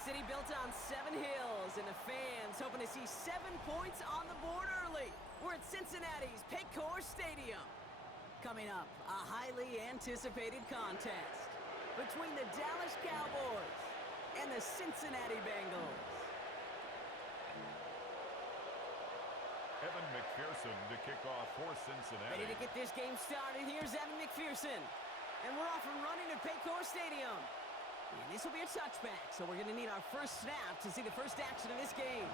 city built on 7 hills, and the fans hoping to see 7 points on the board early. We're at Cincinnati's Paycor Stadium. Coming up, a highly anticipated contest between the Dallas Cowboys and the Cincinnati Bengals. Evan McPherson to kick off for Cincinnati. Ready to get this game started. Here's Evan McPherson. And we're off and running at Paycor Stadium. And this will be a touchback, so we're going to need our first snap to see the first action of this game.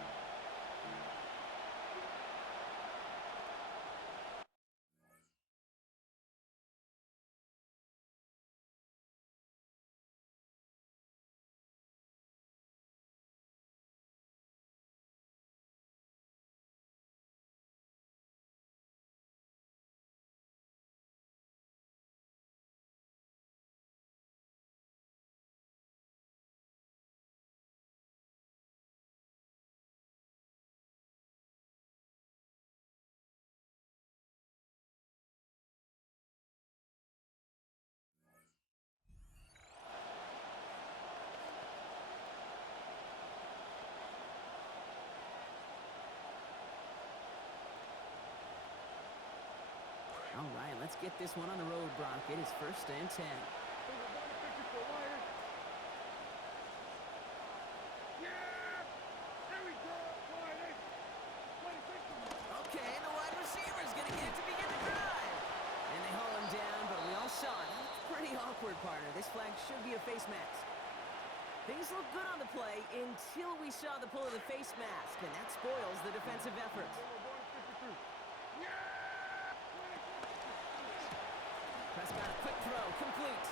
All right, let's get this one on the road, Brock. It is 1st and 10. Okay, the wide receiver's going to get it to begin the drive. And they haul him down, but we all saw it. That's pretty awkward, partner. This flag should be a face mask. Things look good on the play until we saw the pull of the face mask, and that spoils the defensive effort. Prescott, a quick throw, complete.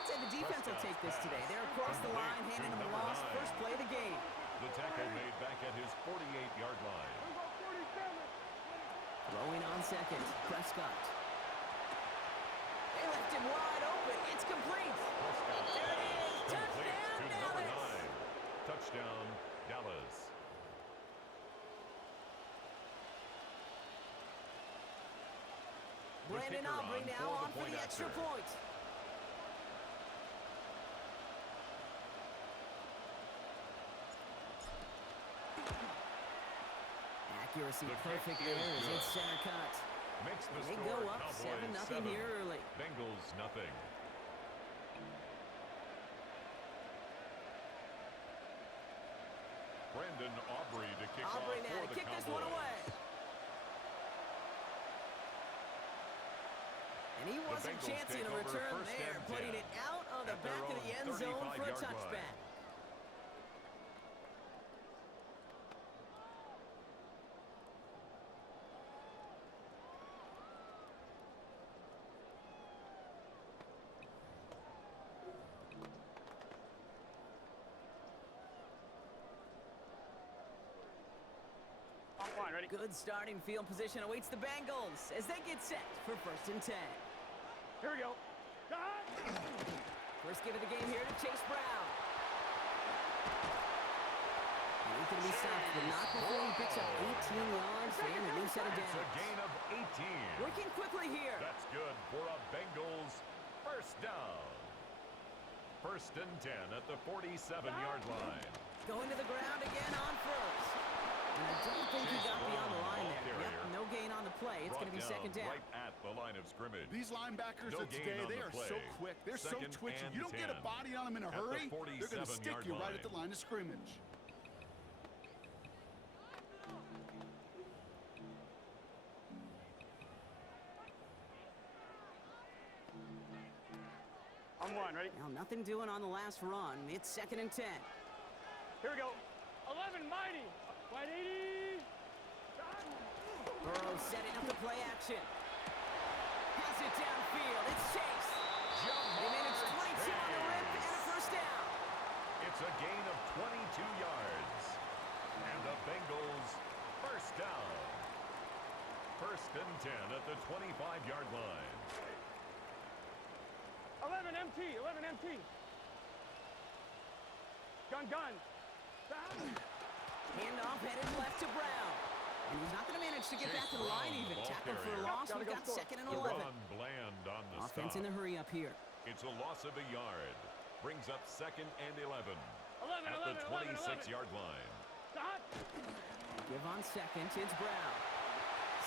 I'd say the defense will take this today. They're across the line, handing him a loss. First play of the game. The tackle made back at his 48-yard line. Throwing on second, Prescott. They left him wide open. It's complete. There it is. Touchdown, Dallas. Touchdown, Dallas. Brandon Aubrey now on for the extra point. Accuracy perfect there as it's center cut. Makes the They score. go up Cowboys 7-0 here early. Bengals nothing. Brandon Aubrey to kick off Aubrey now for to the kick Cowboys. this one away. And he wasn't Bengals chancing take a over return 1st there, and putting 10 it out of the at their back of the own end zone for a 35-yard line. touchback. Ready? Good starting field position awaits the Bengals as they get set for 1st and 10. Here we go. First give of the game here to Chase Brown. And he's going to be stopped, but not before he picks up 18 yards and a new set of It's a downs. gain of 18. Working quickly here. That's good for a Bengals first down. 1st and 10 at the 47-yard line. Going to the ground again on first. And I don't think he got beyond the line there. Yep, no gain on the play. It's going to be 2nd down. Right at the line of scrimmage. These linebackers No of gain today, on they the are play. so quick. They're so 2nd twitchy. and You don't get a 10 body on them in a at the hurry, they're going to 47-yard stick you right at the line. line of scrimmage. I'm one, ready? Now, nothing doing on the last run. It's 2nd and 10. Here we go. 11, mighty. Wide 80. Burrow setting up the play action. Has it downfield. It's Chase. They managed 22 on the rip and a first down. It's a gain of 22 yards. And the Bengals first down. 1st and 10 at the 25-yard line. 11 MT, 11 MT. Gun. Handoff headed left to Brown. And he's not going to manage to get back to the line even. Ball Tackled for a carrier. loss. Gotta We've go got score. 2nd and The 11. run bland on the Offense stop. in the hurry up here. It's a loss of a yard. Brings up 2nd and 11. 11. at the 26-yard line. Stop. Give on second. It's Brown.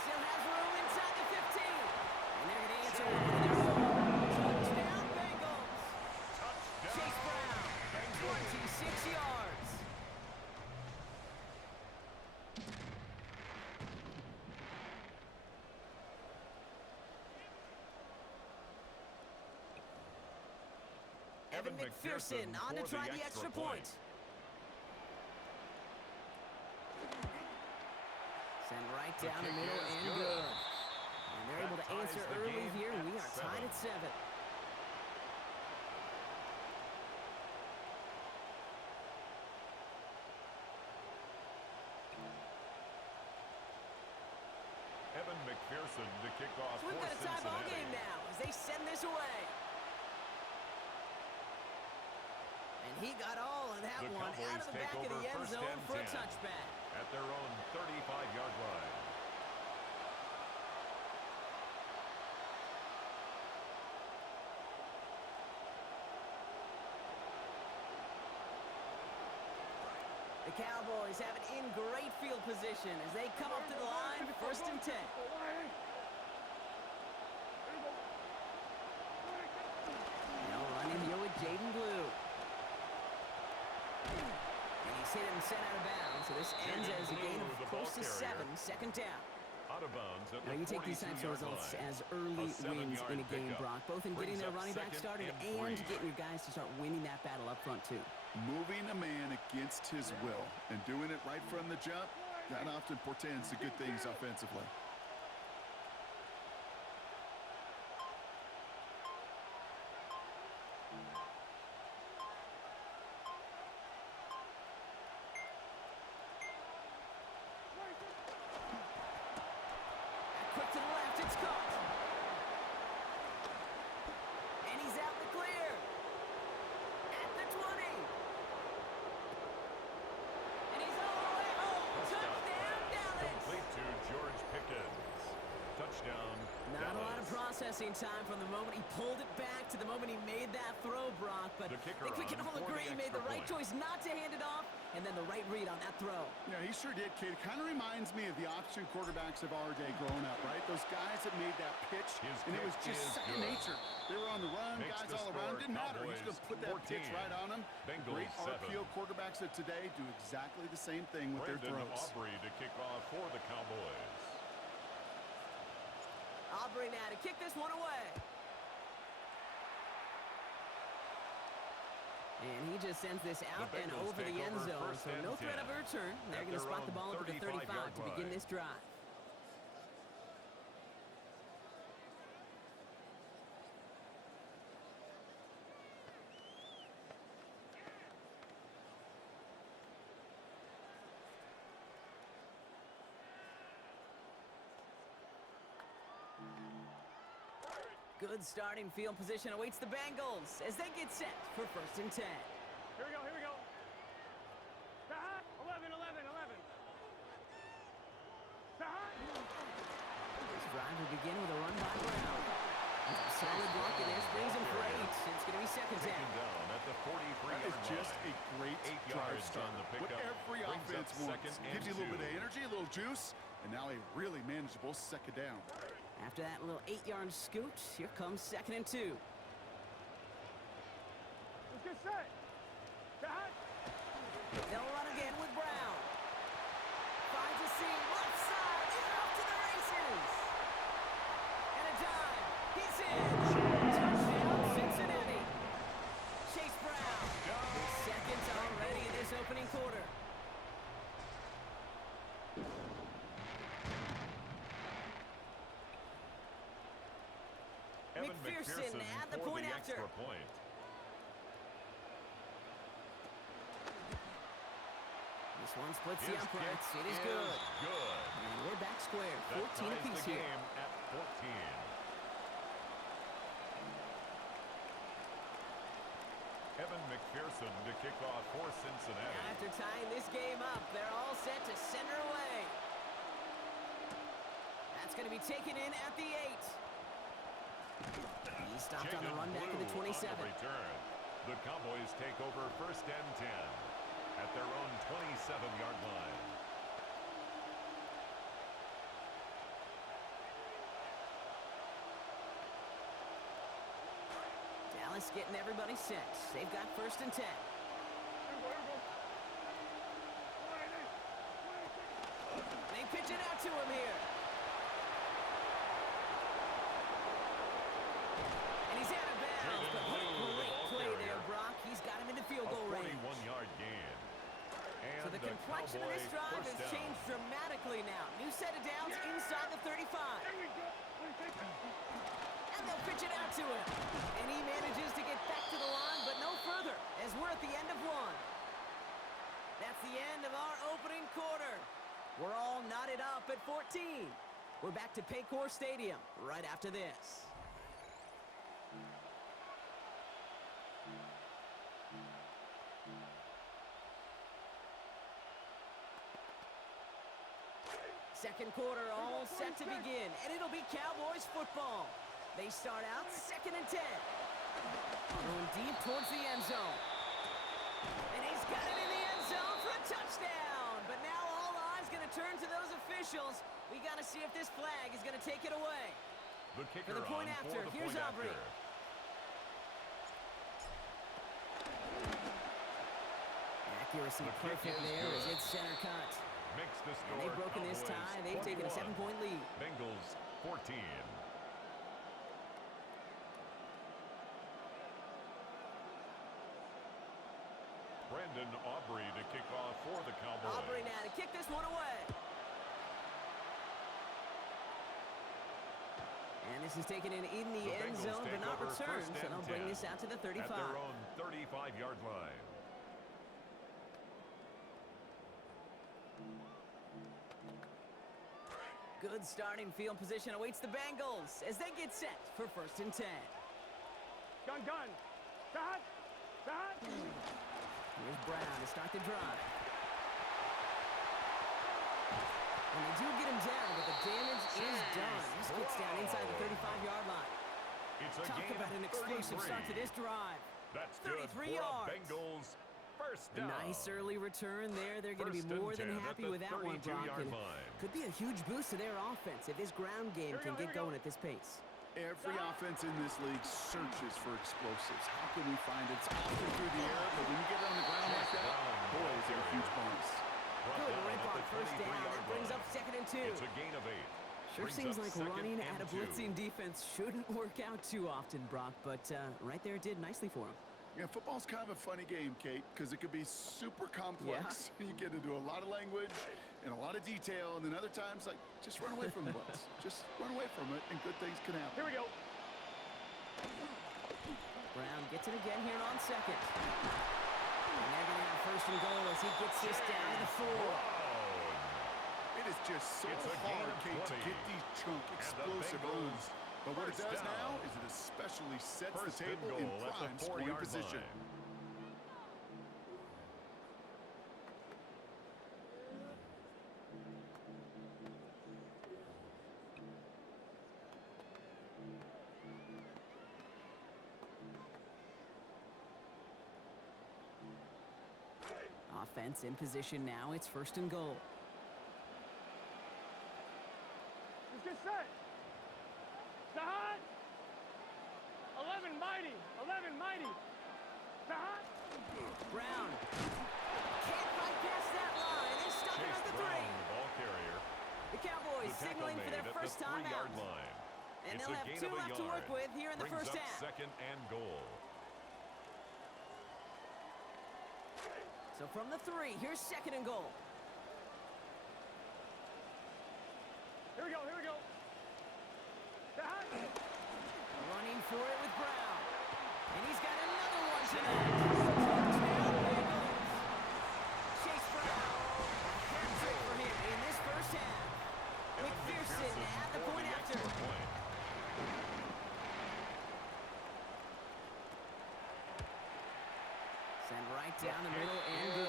Still has room inside the 15. And they're going to answer with one of their own. Touchdown, Bengals. Touchdown, Chase Brown, Bengals. 26 yards. Evan McPherson on to for try the extra point. Send right The down the kick middle is and good. good. And they're able to That ties answer the early game here. at We are tied 7. at 7. Evan McPherson to kick off So we've for got a tie ball Cincinnati. game now as they send this away. And he got all of that The one Cowboys out of the take back of the over end first zone and for a 10 touchback. at their own 35-yard line. The Cowboys have it in great field position as they come up to the line, first and 10. Now running here with Jaden Blue. And he's hit and sent out of bounds, so this ends Jaden as a gain Blue, of the close to ball 7, carrier. second down. Out of bounds at Now, the you take these types of 42-yard results line. as early A 7-yard wins in a game, pickup. Brock, both in getting Brings their up running back second started and and 3. getting your guys to start winning that battle up front, too. Moving a man against his will and doing it right from the jump, that often portends to good things offensively. Quick to the left, it's caught. And he's out the clear. At the 20. And he's all the way home. Prescott Touchdown, pass Dallas. complete to George Pickens. Touchdown, Not a lot of Dallas. processing time from the moment he pulled it back to the moment he made that throw, Brock. But The I kicker think we can on all for agree the he made the extra right point. choice not to hand it off, and then the right read on that throw. Yeah, he sure did, kid. Kind of reminds me of the option quarterbacks of our day growing up, right? Those guys that made that pitch, His and it kick was just is second good. nature. They were on the run, Makes guys the all around. score Didn't matter. He's going Cowboys to put that pitch 14, right on them. Bengals Great 7. RPO quarterbacks of today do exactly the same thing with their Brandon throws. Aubrey to kick off for the Cowboys. Aubrey now to kick this one away. And he just sends this out and Bengals over the take end over zone. first So and no threat 10 of a return. They're at going to their spot the own ball at the 35 to begin line. this drive. Good starting field position awaits the Bengals as they get set for first and 10. Here we go, here we go. Stop. 11, 11, 11. Stop. This drive will begin with a run by Brown. Solid block, and this brings him for 8. It's going to be second Taken down. down at the 43-yard That is just line. a great 8 drive yards start. on the What pickup. every Brings up offense wants. second and Gives you a little bit of 2. energy, a little juice, and now a really manageable second down. After that little 8-yard scoot, here comes second and 2. Let's get set. Stop. They'll run again with Brown. Finds a seam, left side, he's off to the races. And a dive, he's in. Touchdown, Cincinnati. Chase Brown, his second already in this opening quarter. Evan McPherson at the for point the after. extra point. This one splits the His uprights. kick It is good. Good. And we're back square, That 14 ties apiece the here. game at 14. Evan McPherson to kick off for Cincinnati. After tying this game up, they're all set to center away. That's going to be taken in at the 8. He stopped on the Jaden run back at the Blue 27. on the return. The Cowboys take over first and 10 at their own 27-yard line. Dallas getting everybody set. They've got 1st and 10. They pitch it out to him here. And he's out of bounds, but what a great play there, Brock. He's got him into field goal range. 41-yard gain. And So the complexion of this drive has changed dramatically now. New set of downs inside the 35. And they'll pitch it out to him. And he manages to get back to the line, but no further, as we're at the end of one. That's the end of our opening quarter. We're all knotted up at 14. We're back to Paycor Stadium right after this. Second quarter all set to begin, and it'll be Cowboys football. They start out 2nd and 10. Going deep towards the end zone. And he's got it in the end zone for a touchdown. But now all eyes going to turn to those officials. We got to see if this flag is going to take it away. The kicker For the point after, here's Aubrey. Accuracy perfect there as it's center cut. Makes the score. And they've broken this tie. They've taken a 7-point lead. Bengals 14. Brandon Aubrey to kick off for the Cowboys. Aubrey now to kick this one away. And this is taken in the end Bengals zone, but not returned. So they'll bring this out to the 35. At their own 35-yard line. Good starting field position awaits the Bengals as they get set for 1st and 10. Gun. Dot. Here's Brown to start the drive. And they do get him down, but the damage is done. This gets down inside the 35-yard line. Talk about an explosive start to this drive. That's 33 yards. Bengals first down. Nice early return there. They're going to be more than happy with that one, Brock. And could be a huge boost to their offense if this ground game can get going at this pace. Every offense in this league searches for explosives. How can we find it? It's often through the air, but when you get it on the ground like that, boy, is it a huge bonus. Good rip on 1st down. That brings up 2nd and 2. It's a gain of 8. Sure seems like running at a blitzing defense shouldn't work out too often, Brock, but right there it did nicely for him. Yeah, football's kind of a funny game, Kate, because it could be super complex. Yeah. You get into a lot of language and a lot of detail, and then other times, like, just run away from the blitz. Just run away from it, and good things can happen. Here we go. Brown gets it again here on 2nd. And they're going to have 1st and goal as he gets this down to the 4. It is just so hard, Kate, to get these chunk explosive runs. But what it does now is it especially sets the table in prime scoring position. Offense in position now. It's 1st and goal. Let's get set. Sahat. 11 mighty. Sahat. Brown. Can't fight past that line. They're stuck him at the 3. The ball carrier. The Cowboys signaling for their first time out. And they'll have 2 left to work with here in the first half. 2nd and goal. So from the 3, here's 2nd and goal. Here we go. Sahat. Running for it with Brown. And he's got another one tonight. Touchdown Bengals. Chase Brown. A hat trick for him in this first half. McPherson at the point after. Send right down the middle and good.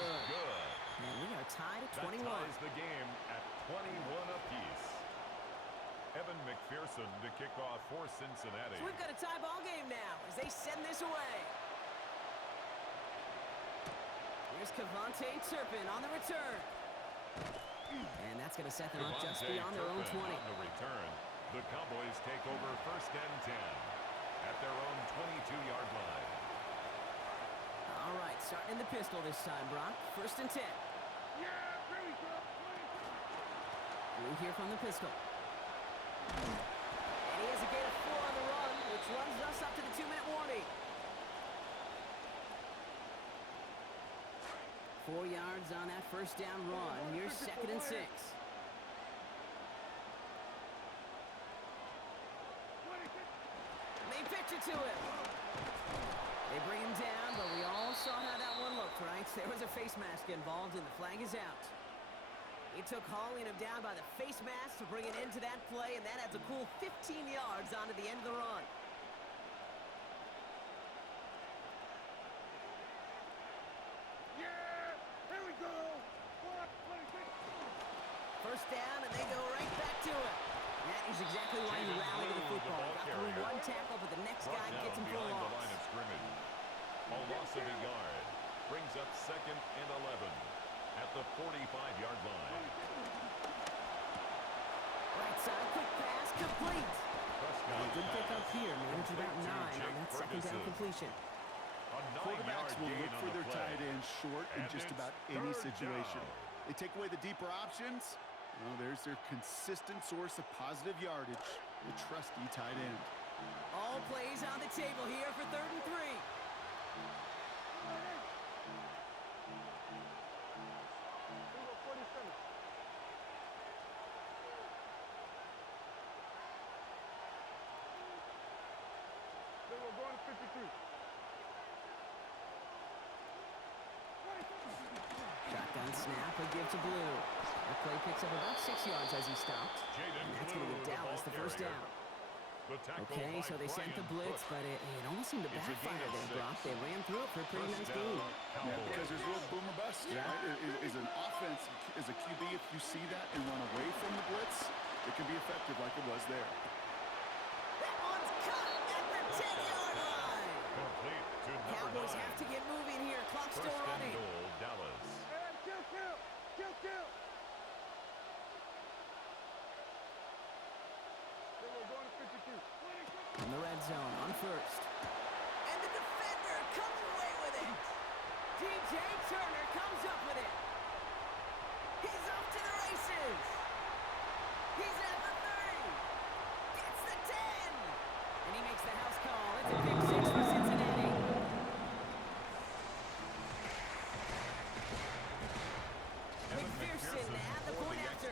And we are tied at 21. That ties the game at 21 apiece. Evan McPherson to kick off for Cincinnati. So we've got a tie ball game now as they send this away. Here's Cavante Turpin on the return. And that's going to set them up just beyond their own 20. On the return, the Cowboys take over 1st and 10 at their own 22-yard line. All right, starting in the pistol this time, Brock. 1st and 10. Yeah, here we go. Blue here from the pistol. And he has a gain of 4 on the run, which runs us up to the 2-minute warning. 4 yards on that 1st down run. Here's 2nd and 6. They pitch it to him. They bring him down, but we all saw how that one looked, right? There was a face mask involved, and the flag is out. It took hauling him down by the face mask to bring it into that play, and that adds a cool 15 yards onto the end of the run. Yeah, here we go. 1st down, and they go right back to it. That is exactly why you rally to the football. Got through one tackle, but the next guy gets him for a loss. The line of scrimmage. A loss of a yard brings up 2nd and 11 at the 45-yard line. Right side, quick pass, complete. They did pick up here, managed about 9 on that 2nd down completion. Quarterbacks will look for their tight end short in just about any situation. They take away the deeper options. Well, there's their consistent source of positive yardage, the trusty tight end. All plays on the table here for 3rd and 3. We're going to 52. Shotgun snap, a give to Blue. That play picks up about 6 yards as he stopped. And that's going to give Dallas the 1st down. Okay, so they sent the blitz, but it almost seemed to backfire there, Brock. They ran through it for a pretty nice gain. Yeah, because there's real boom or bust. Yeah. Right? Is an offense, as a QB, if you see that and run away from the blitz, it can be effective like it was there. That one's cut at the 10-yard line. Complete to number Cowboys 9. have to get moving here. Clock's still 1st and running. goal, Dallas. And kill. We're going to 52. In the red zone on 1st. And the defender comes away with it. DJ Turner comes up with it. He's off to the races. He's at the 30. Gets the 10. And he makes the house call. It's a pick 6 for Cincinnati. McPherson at the point after.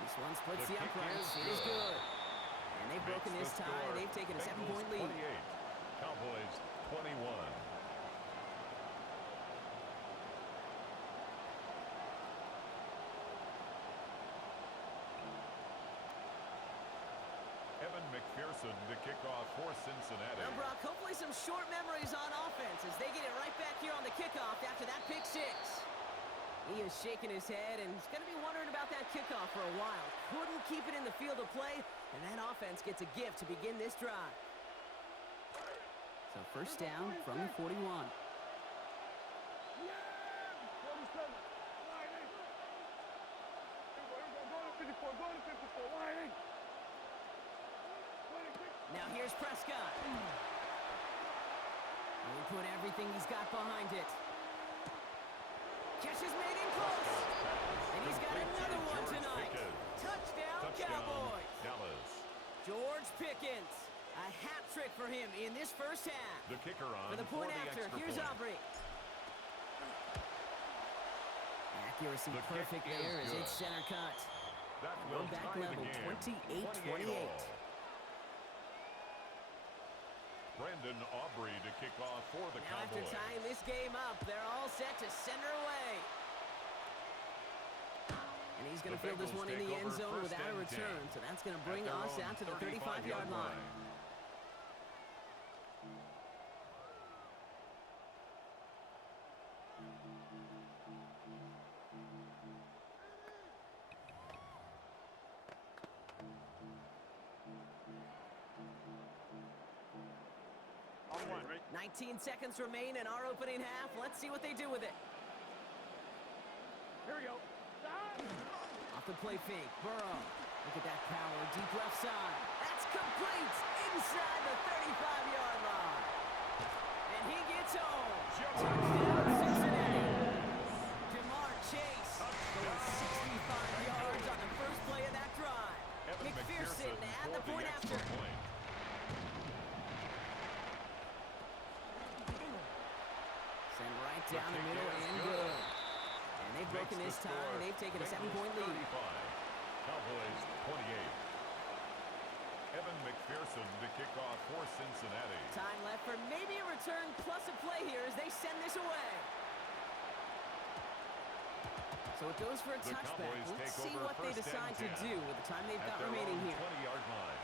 This one splits the uprights. It is good. And they've broken this tie. They've taken a 7-point lead. 28, Cowboys 21. Evan McPherson to kick off for Cincinnati. Now, Brock, hopefully some short memories on offense as they get it right back here on the kickoff after that pick 6. He is shaking his head, and he's going to be wondering about that kickoff for a while. Couldn't keep it in the field of play, and that offense gets a gift to begin this drive. So 1st down from the 41. Now here's Prescott. He'll put everything he's got behind it. Catch is made in close. And he's got another one tonight. Touchdown, Cowboys. Dallas. George Pickens. A hat trick for him in this 1st half. The kicker on For the point after, here's point. Aubrey. Accuracy The perfect kick is there as good. it's center cut. That We're will back tie level, the game. 28-28. Brandon Aubrey to kick off for the Now after Cowboys. tying this game up, they're all set to send her away. And he's going to The field this Bengals one in the take end over zone 1st without a and return. 10 So that's going to bring at their us own out to the 35-yard line. 19 seconds remain in our opening half. Let's see what they do with it. Here we go. Off the play fake, Burrow. Look at that power, deep left side. That's complete inside the 35-yard line. And he gets home. Touchdown, Cincinnati. Jamar Chase going 65 yards on the first play of that drive. McPherson at the point after. Send right down the middle and good. And they've broken this tie. They've taken a 7-point lead. Cowboys 28. Evan McPherson to kick off for Cincinnati. Time left for maybe a return plus a play here as they send this away. So it goes for a touchback. Let's see what they decide to do with the time they've got remaining here. 20-yard line.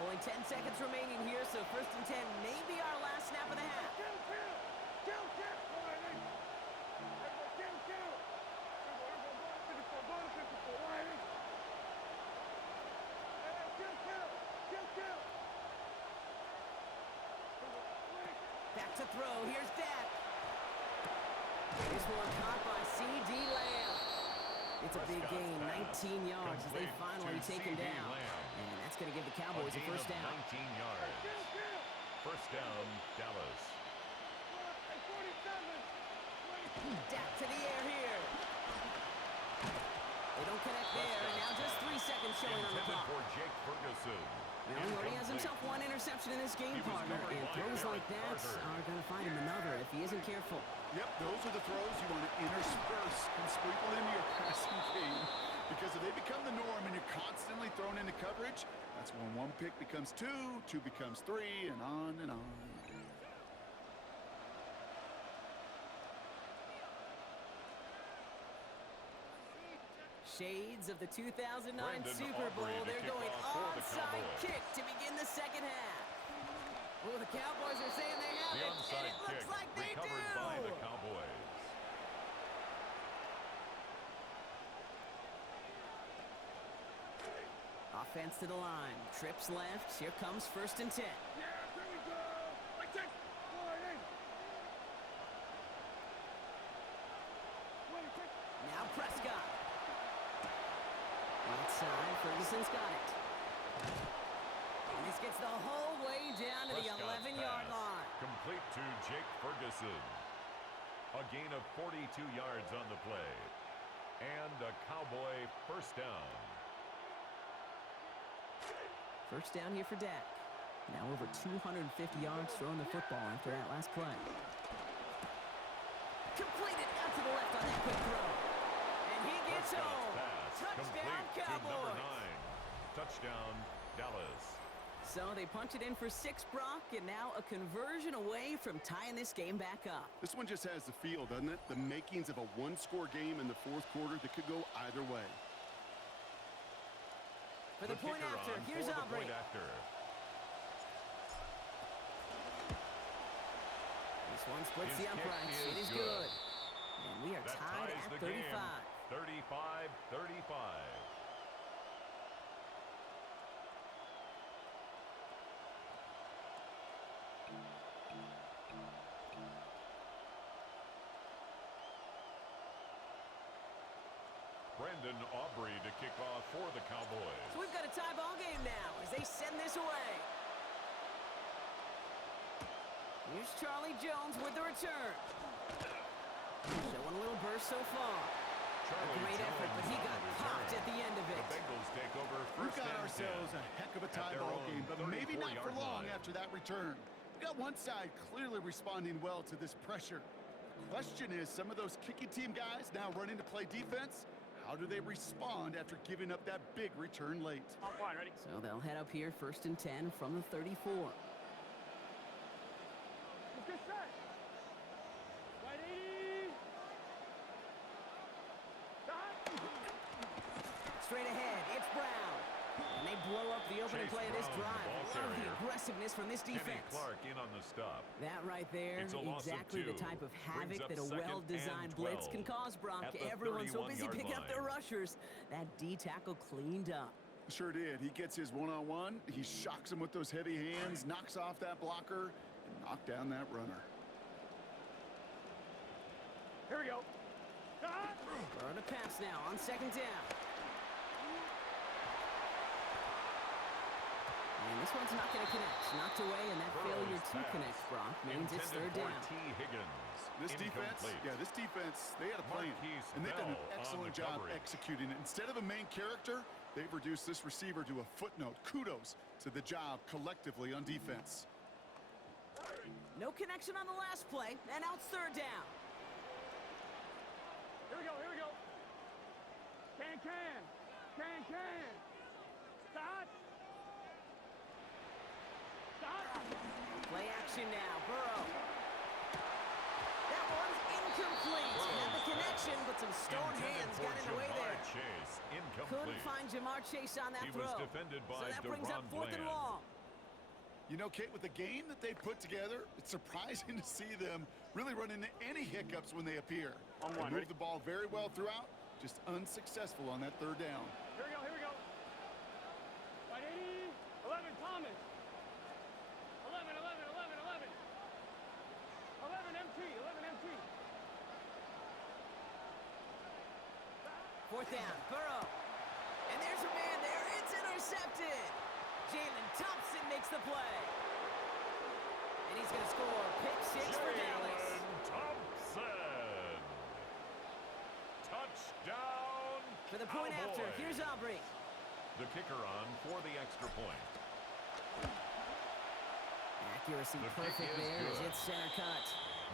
Only 10 seconds remaining here, so 1st and 10 may be our last snap of the half. Back to throw. Here's Dak. This one caught by C.D. Lamb. It's a big gain, 19 yards as they finally take him down. And that's going to give the Cowboys a first down. 19 yards. First down, Dallas. Dak to the air here. They don't connect there, and now just 3 seconds showing on the clock. For Jake Ferguson. Now he already has himself one interception in this game, partner, and throws like that are going to find him another if he isn't careful. Yep, those are the throws you want to intersperse and sprinkle into your passing game. Because if they become the norm and you're constantly thrown into coverage, that's when one pick becomes two becomes three, and on and on. Shades of the 2009 Brandon Super Bowl. Aubrey to They're kick going off for the onside Cowboys. kick to begin the second half. Well, the Cowboys are saying they have The it, and onside it kick looks like they do. recovered by the Cowboys. Offense to the line. Trips left. Here comes 1st and 10. Now Prescott. Right side. Ferguson's got it. And this gets the whole way down to the Prescott's 11-yard pass line. complete to Jake Ferguson. A gain of 42 yards on the play. And a Cowboy first down. First down here for Dak. Now over 250 yards throwing the football after that last play. Completed out to the left on that quick throw. And he gets home. Touchdown, Cowboys. To number 9. Touchdown, Dallas. So they punch it in for 6, Brock, and now a conversion away from tying this game back up. This one just has the feel, doesn't it? The makings of a one-score game in the fourth quarter that could go either way. For the point after, here's Aubrey. This one splits the uprights. It is good. And we are tied at 35. 35-35. Brandon Aubrey to kick off for the Cowboys. So we've got a tie ball game now as they send this away. Here's Charlie Jones with the return. Showing a little burst so far. A great effort, but he got popped at the end of it. The Bengals take over We've first got and ourselves 10 a heck of a at tie their ball own game, but maybe not for 34-yard long line. after that return. We got one side clearly responding well to this pressure. The question is, some of those kicking team guys now running to play defense, how do they respond after giving up that big return late? I'm fine, ready? So they'll head up here 1st and 10 from the 34. Good set. Right 80. Straight ahead, it's Brown. And they blow up the opening Chase play of this Brown, drive. ball Love the carrier. aggressiveness from this Kenny defense. Clark in on the stop. That right there, It's a loss of exactly the 2. type of Brings havoc up that a 2nd well-designed and blitz 12 can cause, Brock. at the Everyone's so busy 31-yard picking up their line. rushers. That D tackle cleaned up. Sure did. He gets his one-on-one. He shocks him with those heavy hands, knocks off that blocker, and knocked down that runner. Here we go. Burn a pass now on second down. And this one's not going to connect. Knocked away, and that failure to connect, Brock, means it's third down. This defense, they had a plan, and they've done an excellent job executing it. Instead of a main character, they've reduced this receiver to a footnote. Kudos to the job collectively on defense. No connection on the last play, and now it's third down. Here we go, here we go. Can. Start. Play action now, Burrow. That one's incomplete. Had the connection, but some stone hands got in the way there. Couldn't find Jamar Chase on that throw. Was defended by so that brings up fourth and long. You know, Kate, with the game that they put together, it's surprising to see them really run into any hiccups when they appear. They move the ball very well throughout, just unsuccessful on that third down. Here we go. 11, Thomas. 11 MT. Fourth down, Burrow. And there's a man there. It's intercepted. Jalen Thompson makes the play. And he's going to score pick six for Dallas. Thompson. Touchdown. For the point after, here's Aubrey. The kicker on for the extra point. Accuracy perfect there as it's center cut.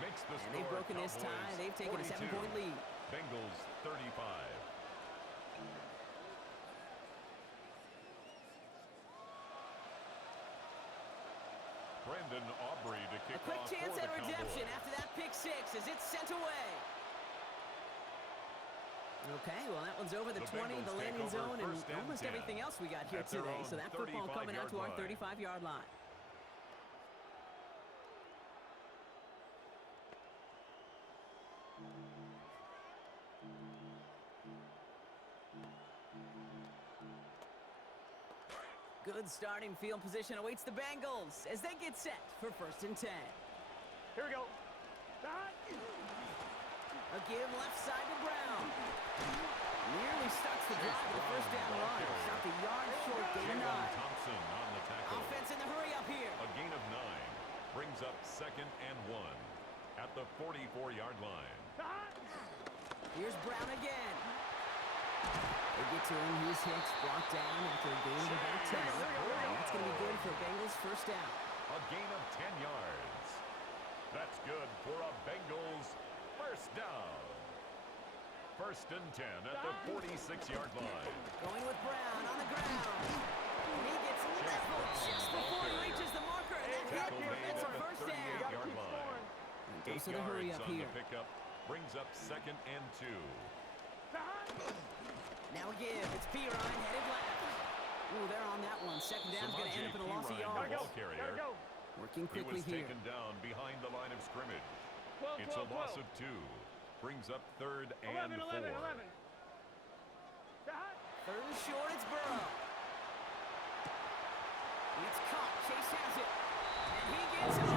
Makes the and they've broken this tie. They've taken 42. a 7-point lead. Bengals 35. Brandon Aubrey to kick A quick off chance for at the redemption Cowboys. after that pick six as it's sent away. Okay, well, that one's over the 20, Bengals the take landing over zone, and first and almost 10 everything else we got here at their today. own So that football coming out to our 35-yard line. 35-yard line. Good starting field position awaits the Bengals as they get set for first and 10. Here we go. Start. A give left side to Brown. Nearly starts the drive with a first down run. Stopped a yard short, gain of 9. Thompson on the tackle. Offense in the hurry up here. A gain of 9 brings up second and 1 at the 44-yard line. Here's Brown again. They get to him. He's hit, brought down after a gain of about 10. And that's going to be good for Bengals first down. A gain of 10 yards. That's good for a Bengals first down. First and 10 at the 46-yard line. Going with Brown on the ground. And he gets leveled just before he reaches the marker. And that hit prevents a first down. 38-yard line. And goes to the hurry up here. The pickup brings up second and 2. Now a give. It's P. Ryan headed left. Ooh, they're on that one. Second down's going to end up in a loss of yards. Ball carrier. Working quickly he was here. taken down behind the line of scrimmage. 12, It's 12, a loss 12. of 2. Brings up third and 4. 11. Third and short, it's Burrow. It's caught. Chase has it. And he gets it.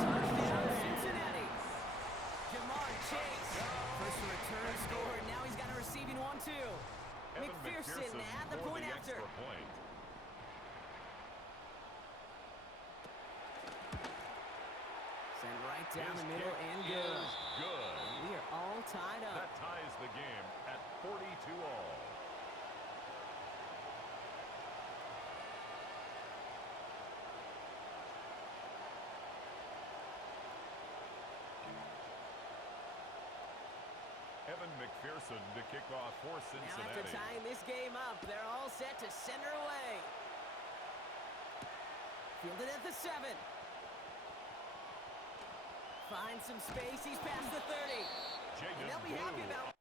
Touchdown, Cincinnati. Jamar Chase. First return score, and now he's got a receiving one, too. Evan McPherson at the for point the after. extra point. Sent right down His the middle kick and good. is good. And we are all tied up. That ties the game at 42 all. Evan McPherson to kick off for Now Cincinnati. after tying this game up, they're all set to center away. Fielded at the 7. Finds some space. He's past the 30. And they'll be happy about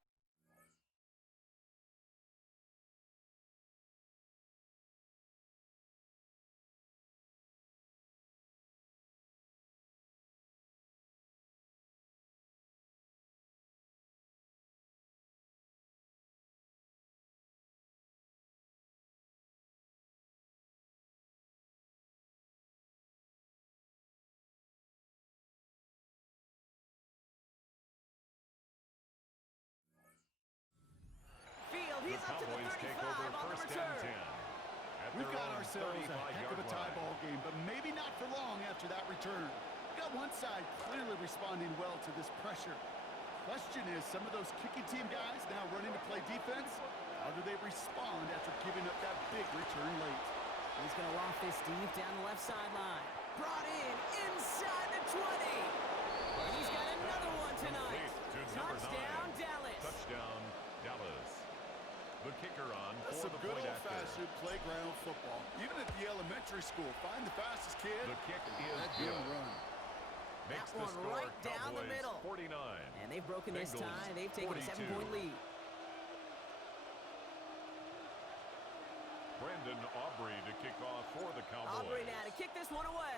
after that return. Got one side clearly responding well to this pressure. Question is, some of those kicking team guys now running to play defense, how do they respond after giving up that big return late? He's going to loft this deep down the left sideline. Brought in inside the 20. He's got another one tonight. Touchdown, Dallas. Touchdown, Dallas. The kicker on That's for some the good point after. old-fashioned playground football. Even at the elementary school, find the fastest kid. The kick is Let good. him run. Makes That the one score right down the Cowboys middle. 49. And they've broken this Bengals, tie. They've taken a 42. 7-point lead. Brandon Aubrey to kick off for the Cowboys. Aubrey now to kick this one away.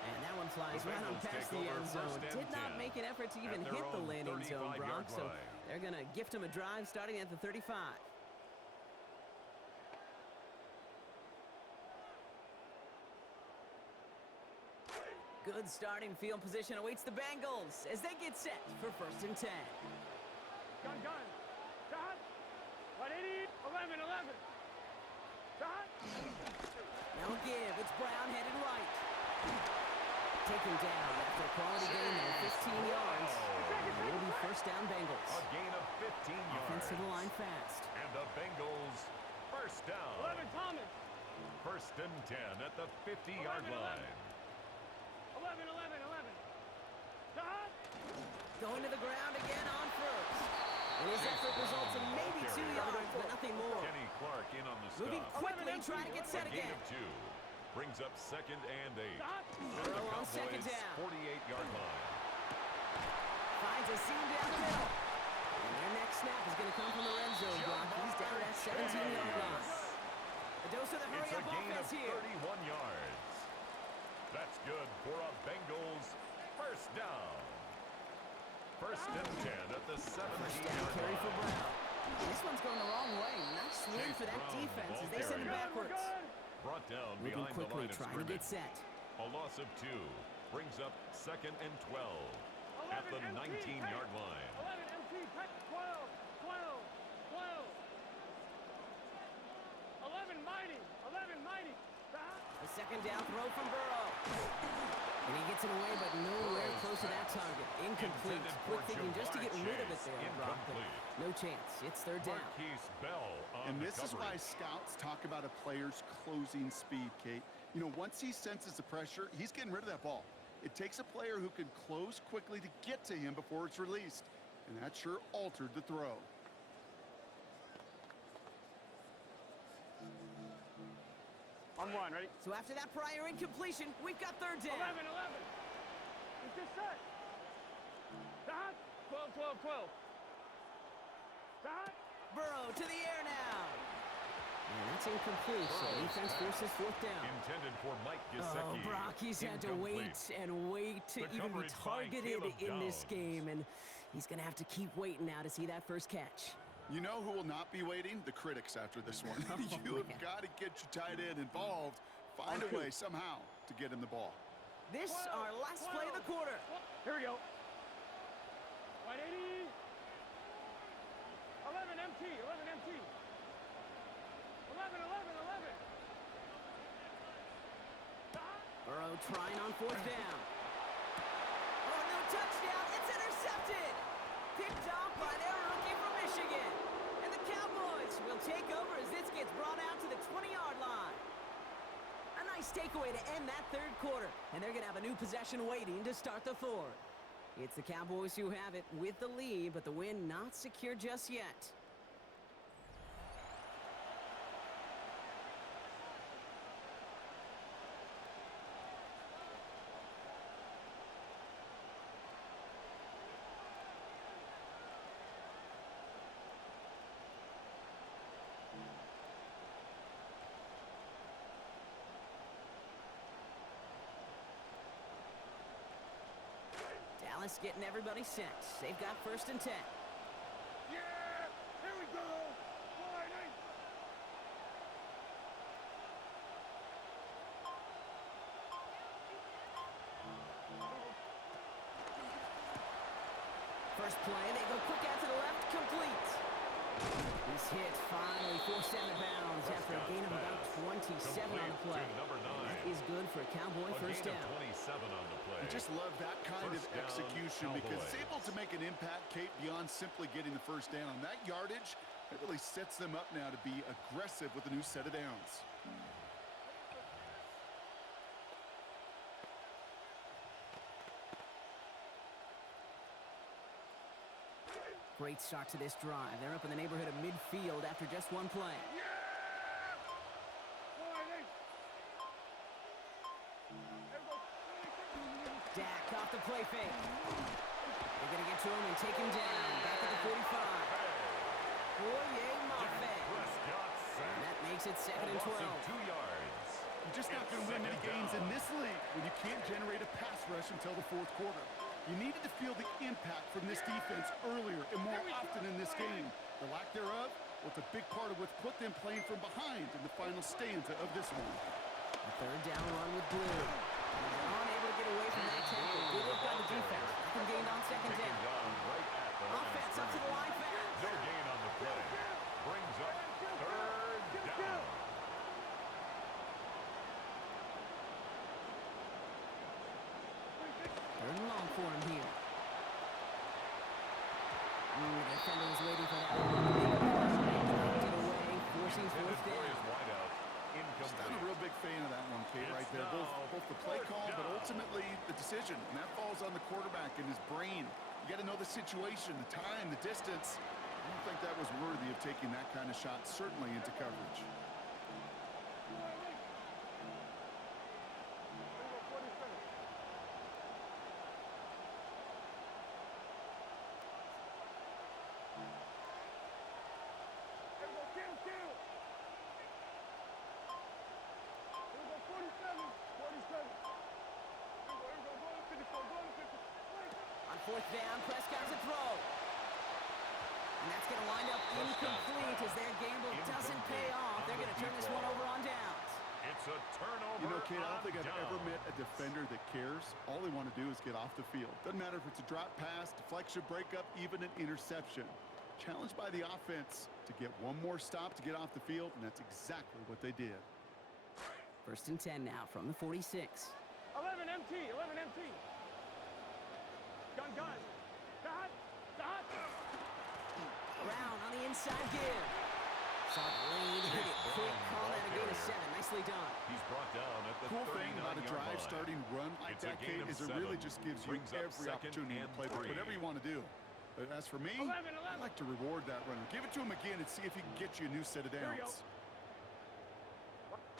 And that one flies The right on Bengals past take the over end zone. first and Did not 10 make an effort to even at their hit the own landing zone, 35-yard Brock. So line. they're going to gift him a drive starting at the 35. Good starting field position awaits the Bengals as they get set for first and 10. Gun. Shot. 180. 11. Shot. No give. It's Brown headed right. Taken down after a quality gain of 15 yards. It will be first down Bengals. A gain of 15 yards. Offense to the line fast. And the Bengals first down. 11 Thomas. First and 10 at the 50-yard 11. line. 11. Shot. Going to the ground again on first. And his effort results in maybe 2 yards, but nothing more. Kenny Clark in on the Moving stop. quickly, trying to get set A gain again. of 2. Brings up second and 8. Shot. At the Burrow on second Cowboys' down. 48-yard line. Finds a seam down the middle. And their next snap is going to come from the red zone block. He's down at that 17-yard line. A dose of the It's a hurry-up gain of offense here. 31 yards. That's good for a Bengals first down. First and 10 at the First down 17-yard carry for line. Brown. This one's going the wrong way. Nice win Chase for that Brown, defense as ball they send it carrier. backwards. Brought down Moving behind the quickly, line of trying to get scrimmage. set. A loss of 2 brings up second and 12 at the 19-yard line. 11 MT. 12. 11 mighty. Shot. A second down throw from Burrow. And he gets it away, but nowhere Burrow's close to that pass. target. Incomplete. Intended for Quick thinking just to get Jamar rid of it Chase. there, Brock. But Incomplete. no chance. It's third down. Marquise Bell on And the this is why coverage. scouts talk about a player's closing speed, Kate. You know, once he senses the pressure, he's getting rid of that ball. It takes a player who can close quickly to get to him before it's released. And that sure altered the throw. On one, ready? So after that prior incompletion, we've got third down. 11. It's just set. Shot. 12. Shot. Burrow to the air now. And that's incomplete. So Burrow's defense pass. forces fourth down. Intended for Mike Oh, Gesicki. Brock, he's had to wait Incomplete. and wait to The even be coverage by targeted Caleb in this Downs. game. And he's going to have to keep waiting now to see that first catch. You know who will not be waiting? The critics after this one. You have man. got to get your tight end involved. Find a way somehow to get him the ball. This, our last play of the quarter. Here we go. 180. 11 MT. 11. Shot. Burrow trying on fourth down. Oh, no touchdown. It's intercepted. Picked off by their rookie from Michigan. And the Cowboys will take over as this gets brought out to the 20-yard line. A nice takeaway to end that third quarter. And they're going to have a new possession waiting to start the fourth. It's the Cowboys who have it with the lead, but the win not secure just yet. Dallas getting everybody set. They've got first and 10. Yeah! Here we go! 180. First play, they go quick out to the left, complete. This hit finally forced out of bounds after a gain of about 27 on the play. That is good for a Cowboy first down. 27 on the play. I just love that kind of execution because it's able to make an impact, Kate, beyond simply getting the first down. That yardage, it really sets them up now to be aggressive with a new set of downs. Great start to this drive. They're up in the neighborhood of midfield after just one play. Dak off the play fake. They're going to get to him and take him down. Back at the 45. Oye Mafe. And that makes it 2nd and 12. 2 yards. You're just not going to win many games in this league when you can't generate a pass rush until the 4th quarter. You needed to feel the impact from this defense earlier and more often in this game. The lack thereof was a big part of what's put them playing from behind in the final stanza of this one. A 3rd down run with Blue. He's unable to get away from that tackle. Good look by the defense. Nothing gained on 2nd down. Offense up to the line fast. No gain on the play. Brings up 3rd down. 3rd and long for him here. The defender was waiting for that one. Knocked it away, forcing 4th down. Just not a real big fan of that one, Kate, right there. Both the play call, but ultimately the decision. And that falls on the quarterback and his brain. You got to know the situation, the time, the distance. I don't think that was worthy of taking that kind of shot, certainly into coverage. On 4th down, Prescott's a throw. And that's going to wind up incomplete as their gamble doesn't pay off. They're going to turn this one over on downs. It's a turnover. You know, Kate, I don't think I've ever met a defender that cares. All they want to do is get off the field. Doesn't matter if it's a drop pass, deflection, breakup, even an interception. Challenged by the offense to get one more stop to get off the field, and that's exactly what they did. 1st and 10 now from the 46. 11 MT, 11 MT. Gun. Dot. Brown on the inside give. Saw the lead, hit it quick, call that a gain of 7. Nicely done. He's brought down at the Cool thing about a 39-yard drive line. starting run like It's a that, gain Kate, of is it 7. really just gives you Brings up every 2nd opportunity to and play 3. whatever you want to do. But as for me, 11. I like to reward that runner. Give it to him again and see if he can get you a new set of Here we go. downs.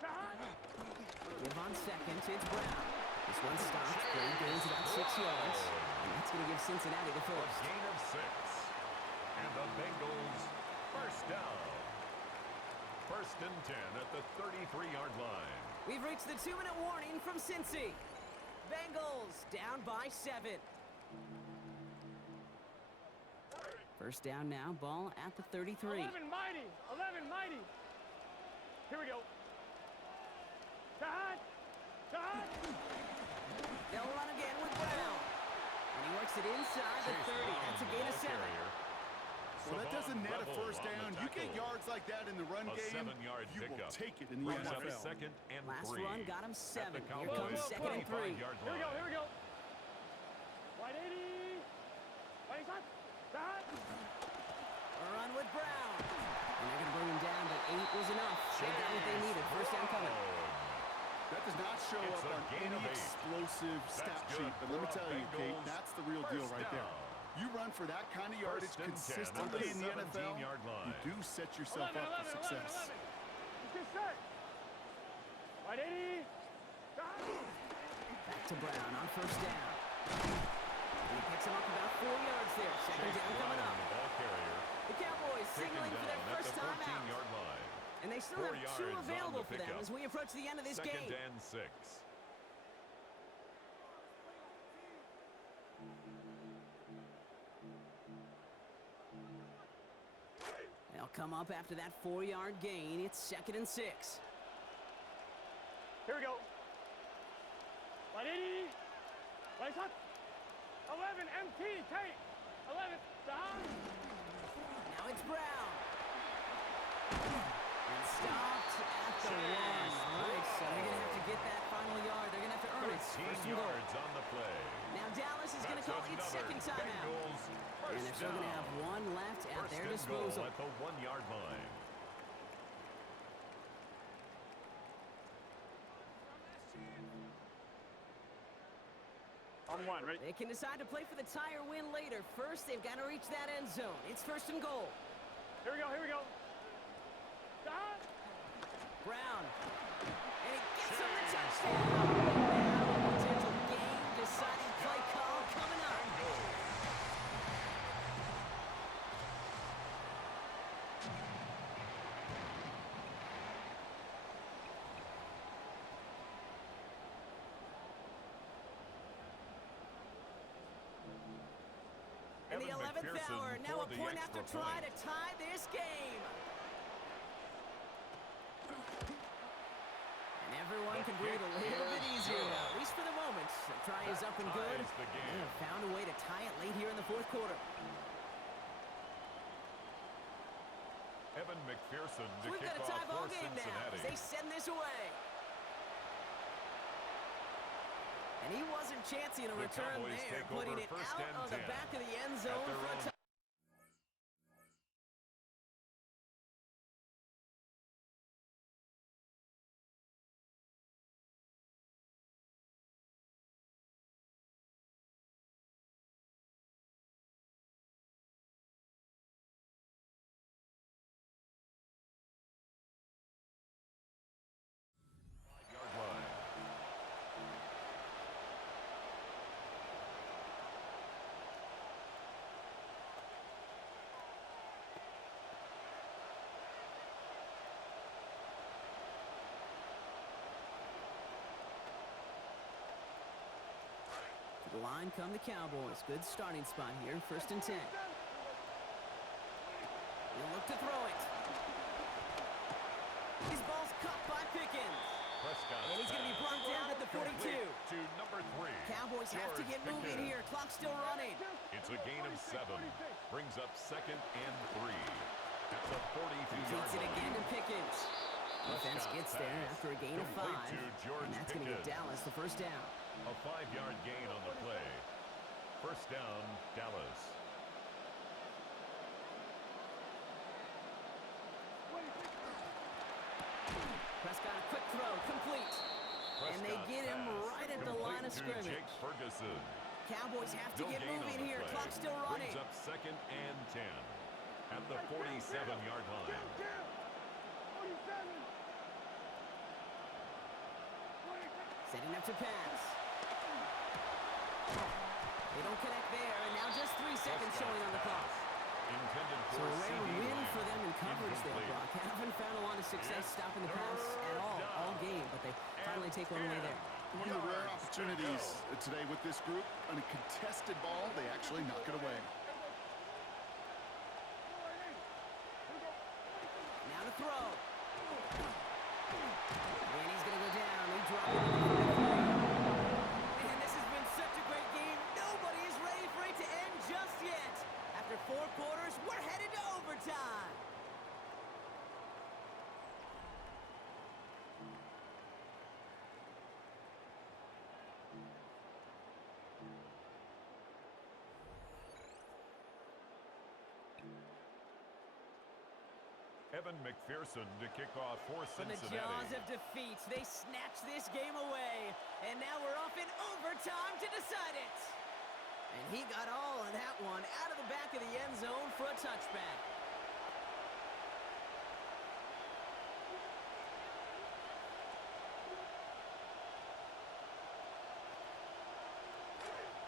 Give on 2nd, it's Brown. This one stops, Brady gains about 6 yards. And that's going to give Cincinnati the A 1st. gain of 6. And the Bengals 1st down. 1st and 10 at the 33-yard line. We've reached the 2-minute warning from Cincy. Bengals down by 7. 1st down now, ball at the 33. 11 mighty. Here we go. Dot. They'll run again with Brown. And he works it inside the 30. That's a gain of 7. Well, that doesn't net a 1st down. You get yards like that in the run A game, 7-yard you will pickup. take it in the Brings up NFL. 2nd and 3. Last run got him 7. At the Here comes Cowboys' 2nd and 3. 25-yard Here we line. go. Wide 80. Wide shot. Dot. A run with Brown. And they're going to bring him down, but 8 was enough. They got what they needed. 1st down coming. That does not show It's up a on gain any of 8. explosive stat That's sheet, good but let me for tell you, Kate, Bengals. that's the real deal 1st right there. down. You run for that kind of yardage 1st and 10 consistently in the at the NFL, 17-yard line. you do set yourself up for success. 11. He's set. Wide 80. Dot. Back to Brown on 1st down. And he picks him up about 4 yards there. 2nd down coming up. The ball carrier. The Cowboys signaling for their first time out. 14-yard line. And they still 4 have 2 yards on available the for them pickup. as we approach the end of this 2nd game. and 6. They'll come up after that 4-yard gain. It's 2nd and 6. Here we go. Wide 80. Wide shot. 11 MT. Tate. 11. Down. Now it's Brown. And stopped at the 1. All right, so they're going to have to get that final yard. They're going to have to earn it. 13 yards on the play. Now Dallas is going to call its second timeout. And they're still going to have one left at their disposal. At the 1-yard line. On one, ready? They can decide to play for the tie or win later. First, they've got to reach that end zone. It's 1st and goal. Here we go, here we go. Stop. Brown. And he gets him the touchdown. Now a potential game-deciding play call coming up. In the 11th hour, now a point after try to tie this game. And everyone can breathe a little bit easier now, at least for the moment. The try is up and good. They have found a way to tie it late here in the 4th quarter. Evan McPherson to We've kick got a off tie ball for game now as Cincinnati. they send this away. And he wasn't chancing a return Cowboys there, take putting over it first out and of the 10 back of the end zone their for a own touchdown. Yard line. To the line come the Cowboys. Good starting spot here, 1st and 10. He'll look to throw it. His ball's caught by Pickens. Prescott's And he's going to be brought down at the 42. to number 3. Cowboys have to get moving Pickens. here. Clock still running. It's a gain of 7. Brings up 2nd and 3. At the 42-yard Takes it line. again to Pickens. Defense Prescott's gets there pass. after a gain of 5. Complete to George And that's going to give Pickens. Dallas the 1st down. A 5-yard gain on the play. 1st down, Dallas. Prescott, a quick throw, complete. And they Prescott's get him pass. right at the line of Complete to scrimmage. Jake Ferguson. Cowboys have to No get gain on moving the here. play. Clock still running. Brings up 2nd and 10. At the 47-yard line. Setting up to pass. They don't connect there, and now just 3 seconds showing on the clock. Intended So for a rare CD win Lamb. for them in coverage there, Incomplete. Brock. Haven't found a lot of success stopping the pass at all game, but they finally take one away there. One of the rare opportunities today with this group, on a contested ball, they actually knock it away. Now to throw. And he's going to go down. They drop it. And this has been such a great game. Nobody is ready for it to end just yet. After 4 quarters, we're headed to overtime. Evan McPherson to kick off for From the Cincinnati. jaws of defeat, they snatch this game away. And now we're off in overtime to decide it. And he got all of that one out of the back of the end zone for a touchback.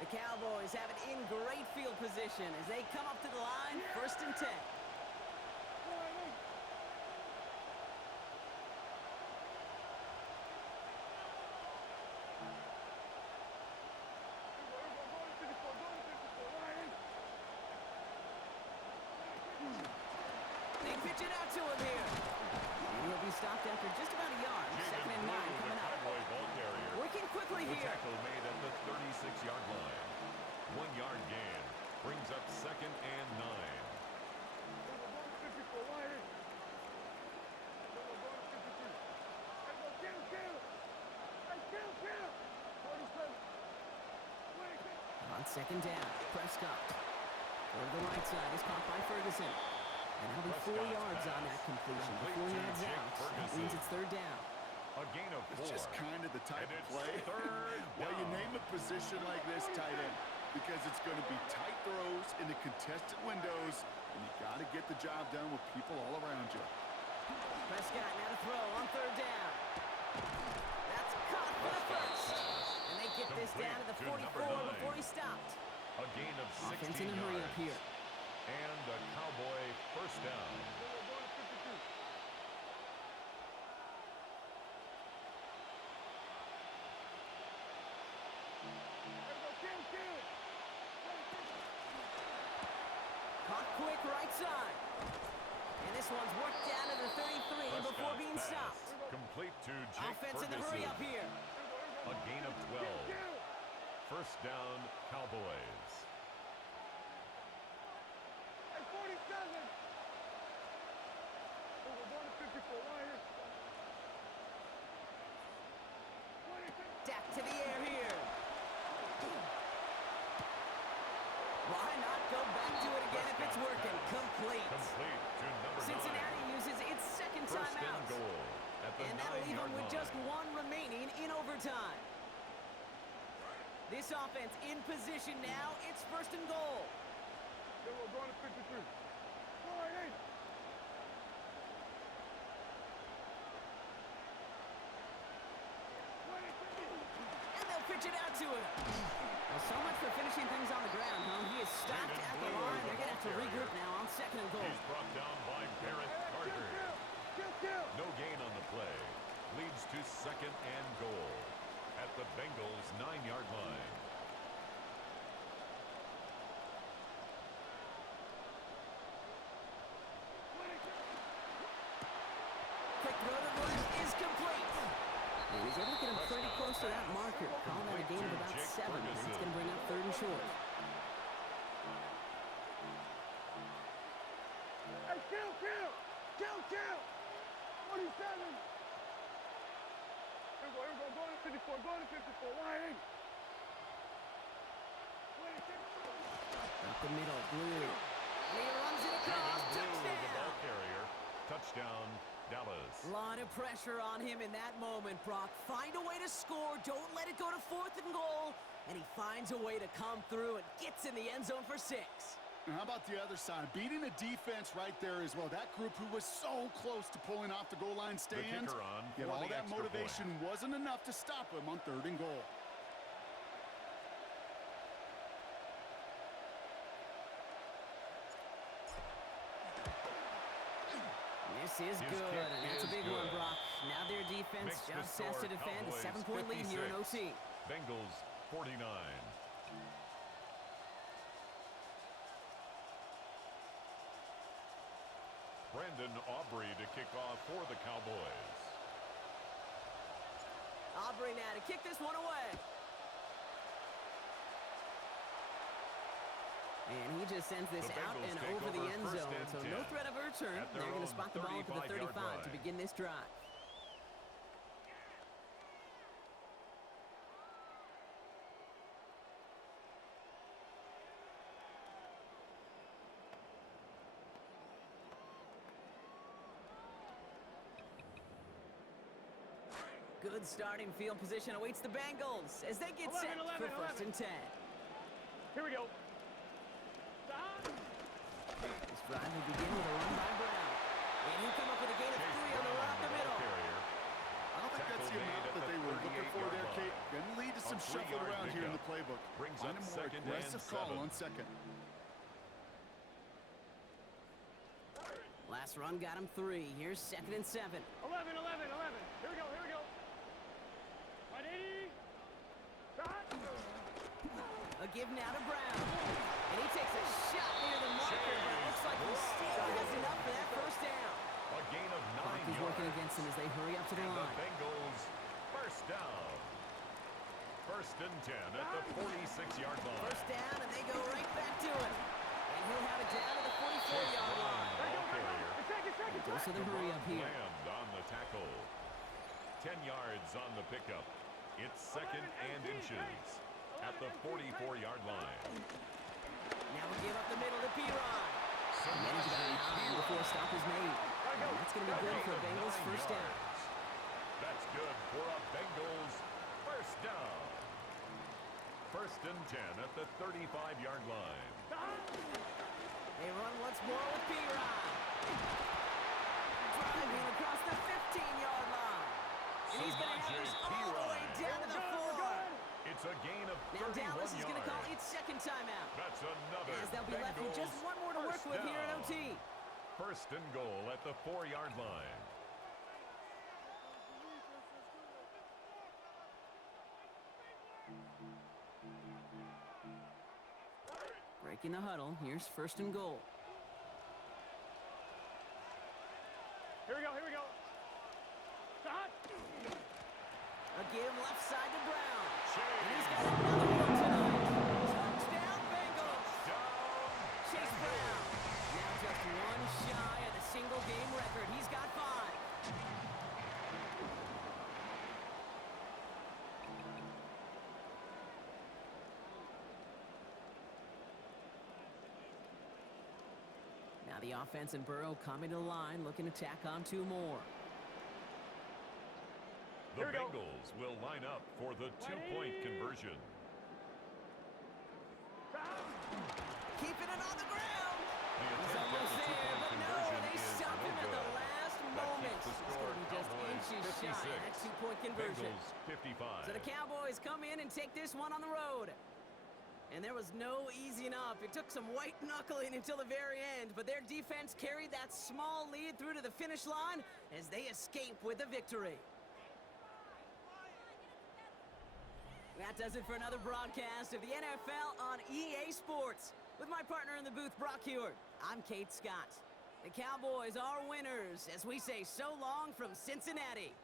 The Cowboys have it in great field position as they come up to the line, 1st and 10. They pitch it out to him here. And he'll be stopped after just about a yard. 2nd and 9 coming up. Cowboy ball carrier. Working quickly The here. tackle made at the 36-yard line. 1-yard gain. Brings up 2nd and 9. On second down, Prescott. Over the right side is caught by Ferguson. And that'll be 4 yards on that completion before he heads out. That means it's third down. A gain of 4. It's just kind of the type And of it's play. third Well, you down. name a position like this, tight end, because it's going to be tight throws into contested windows, and you got to get the job done with people all around you. Prescott now to throw on third down. That's caught for the first. And they get this down to the 44 before he stopped. A gain of 16 Offense in a hurry up here. And a Cowboy first down. Caught quick right side. And this one's worked down to the 33 before being stopped. Complete to Jake Offense in the Ferguson. hurry up here. A gain of 12. First down, Cowboys. Hey, 47. Oh, we're going to 54 right here. Dak to the air here. Why not go back to it again if it's working? Complete. Complete to number 9. Cincinnati uses its second First timeout. and goal at the And that'll leave them 9-yard with line. just one remaining in overtime. This offense in position now. It's first and goal. Then we're going to 53. All right, 8. And they'll pitch it out to him. Well, so much for finishing things on the ground, huh? He is stopped at the line. They're going to have to regroup now on second and goal. He's brought down by Barrett Carter. No gain on the play. Leads to second and goal at the Bengals' 9-yard line. Quick throw to Williams is complete. And he's able to get him pretty close to that marker. Calling that a gain of about 7. That's going to bring up third and short. Hey, kill! 47. Here we go. Going to 54. Right, 8. Up the middle, Blue. And he runs it across. The Touchdown. ball carrier. Touchdown, Dallas. A lot of pressure on him in that moment, Brock. Find a way to score. Don't let it go to fourth and goal. And he finds a way to come through and gets in the end zone for 6. And how about the other side? Beating the defense right there as well. That group who was so close to pulling off the goal line stand. kicker on Yet for all the that extra motivation wasn't enough to stop him on third and goal. This is His good, kick and that's a is big one, good. Brock. Now their defense Makes the just has to score defend a Cowboys 7-point lead here in 56. OT. Bengals 49. Brandon Aubrey to kick off for the Cowboys. Aubrey now to kick this one away. And he just sends this The out Bengals and take over the over end first zone. and So 10 no threat of a return. at their They're going to own spot the ball for the 35-yard 35 to line. begin this drive. Good starting field position awaits the Bengals as they get 11, set 11, for first 11. and 10. Here we go. Stop. This drive will begin with a run by Brown. And he'll come up with a gain of 3 on the run up the middle. Carrier. I don't think that's the Tackle amount made at that the they were looking for there, 38-yard Kate. line. Going to lead to some A shuffling 3-yard around here in the pickup. playbook. Brings Find up a more second and aggressive call 7. on second. Last run got him 3. Here's second and 7. 11. Here we go. Right, 80. Stop. A give now to Brown. And he takes a shot near the marker, but it looks like he still has enough for that first down. A gain of 9 Clock is working yards. against him as they hurry up to the And the line. Bengals first down. First and 10 at the 46-yard line. First down, and they go right back to him. And he'll have it down to the 44-yard line. Ball carrier. Goes to the hurry up here. Land on the tackle. 10 yards on the pickup. It's second and inches. at the 44-yard line. Now we give up the middle to P-Ron. Managed about 9 before a stop is made. And that's going to be good for Bengals first down. That's good for a Bengals first down. First and 10 at the 35-yard line. They run once more with P-Ron. Driving across the 15-yard line. And he's going to have this all the way down to the 4. It's a gain of 31 Now Dallas is going to call yards. its second timeout. That's another As they'll be left with just one more to work with here at OT. First and goal at the 4-yard line. Breaking the huddle. Here's first and goal. Here we go, here we go. Stop. A give left side to Brown. And he's Chase. got another one tonight. Touchdown Bengals. Down. Chase Brown. Now just one shy of the single game record. He's got 5. Now the offense and Burrow coming to the line, looking to tack on 2 more. The Here we go. Bengals will line up for the 2-point conversion. Keeping it on the ground. The He's attempt at almost the there, 2-point but no, conversion they is stop no him at the good. last That moment. keeps the It's score going to be just Cowboys inches shy of 56. that 2-point conversion. Bengals 55. So the Cowboys come in and take this one on the road. And there was no easing up. It took some white knuckling until the very end, but their defense carried that small lead through to the finish line as they escape with the victory. That does it for another broadcast of the NFL on EA Sports. With my partner in the booth, Brock Heward, I'm Kate Scott. The Cowboys are winners as we say so long from Cincinnati.